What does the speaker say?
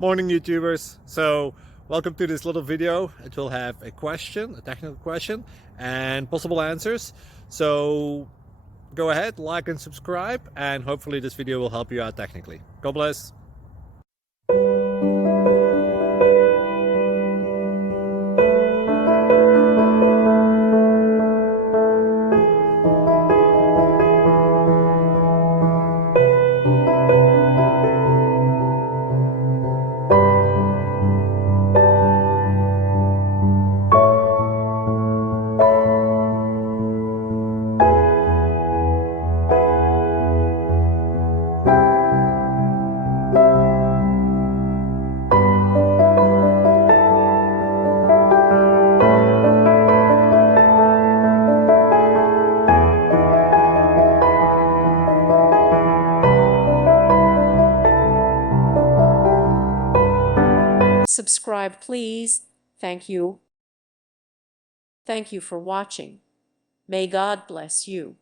Morning YouTubers. So welcome to this little video. It will have a question, a technical question, and possible answers. So go ahead, like and subscribe, and hopefully this video will help you out technically. God bless. Subscribe, please. Thank you. Thank you for watching. May God bless you.